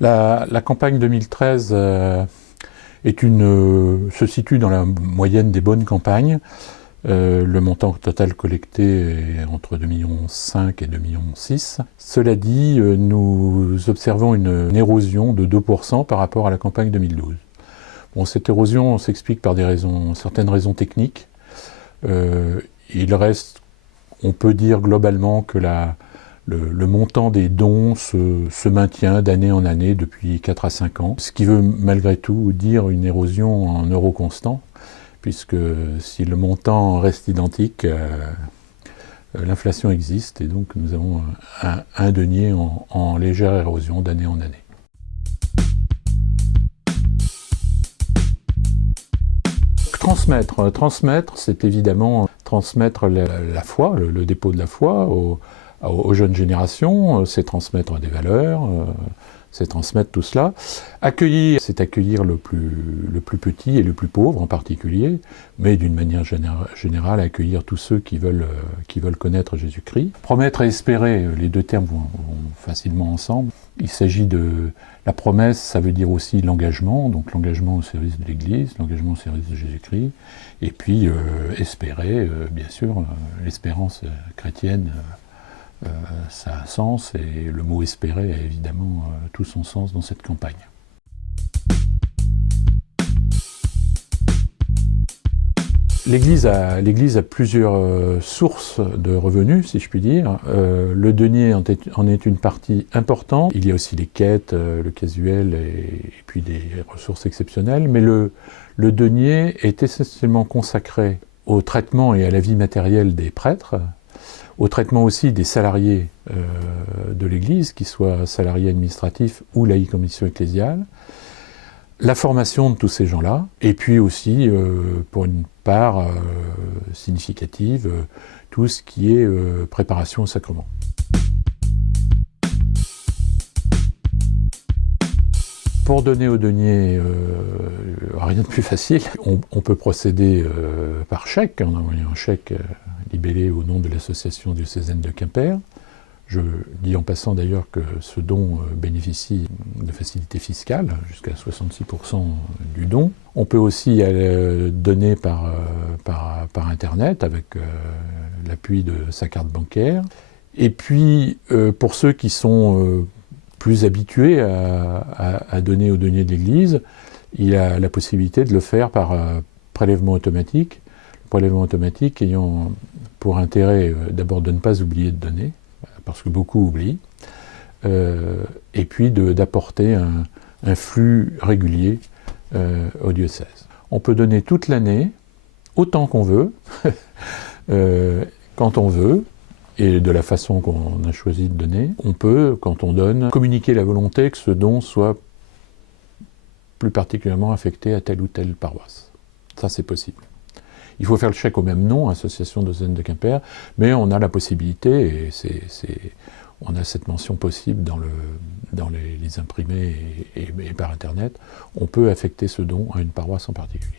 La campagne 2013 se situe dans la moyenne des bonnes campagnes. Le montant total collecté est entre 2,5 millions et 2,6 millions. Cela dit, nous observons une érosion de 2% par rapport à la campagne 2012. Bon, cette érosion s'explique par certaines raisons techniques. Il reste, on peut dire globalement que le montant des dons se maintient d'année en année depuis 4 à 5 ans, ce qui veut malgré tout dire une érosion en euros constants, puisque si le montant reste identique, l'inflation existe et donc nous avons un denier en légère érosion d'année en année. Transmettre, c'est évidemment transmettre la foi, le dépôt de la foi aux jeunes générations, c'est transmettre des valeurs, c'est transmettre tout cela. Accueillir, c'est accueillir le plus petit et le plus pauvre en particulier, mais d'une manière générale, accueillir tous ceux qui veulent connaître Jésus-Christ. Promettre et espérer, les deux termes vont facilement ensemble. Il s'agit de la promesse, ça veut dire aussi l'engagement, donc l'engagement au service de l'Église, l'engagement au service de Jésus-Christ, et puis espérer, bien sûr, l'espérance chrétienne, ça a un sens, et le mot espérer a évidemment tout son sens dans cette campagne. L'Église a plusieurs sources de revenus, si je puis dire. Le denier en est une partie importante. Il y a aussi les quêtes, le casuel et puis des ressources exceptionnelles. Mais le denier est essentiellement consacré au traitement et à la vie matérielle des prêtres, au traitement aussi des salariés de l'Église, qu'ils soient salariés administratifs ou laïcs en mission ecclésiale, la formation de tous ces gens-là, et puis aussi, pour une part significative, tout ce qui est préparation au sacrement. Pour donner au denier, rien de plus facile. On peut procéder par chèque, en envoyant un chèque libellé au nom de l'association diocésaine de Quimper. Je dis en passant d'ailleurs que ce don bénéficie de facilités fiscales, jusqu'à 66% du don. On peut aussi donner par Internet avec l'appui de sa carte bancaire. Et puis, pour ceux qui sont plus habitués à donner au denier de l'Église, il a la possibilité de le faire par prélèvement automatique. Le prélèvement automatique ayant pour intérêt d'abord de ne pas oublier de donner, parce que beaucoup oublient, et puis d'apporter un flux régulier au diocèse. On peut donner toute l'année, autant qu'on veut, quand on veut, et de la façon qu'on a choisi de donner. On peut, quand on donne, communiquer la volonté que ce don soit plus particulièrement affecté à telle ou telle paroisse. Ça, c'est possible. Il faut faire le chèque au même nom, Association diocésaine de Quimper, mais on a la possibilité, et on a cette mention possible dans les imprimés et par Internet, on peut affecter ce don à une paroisse en particulier.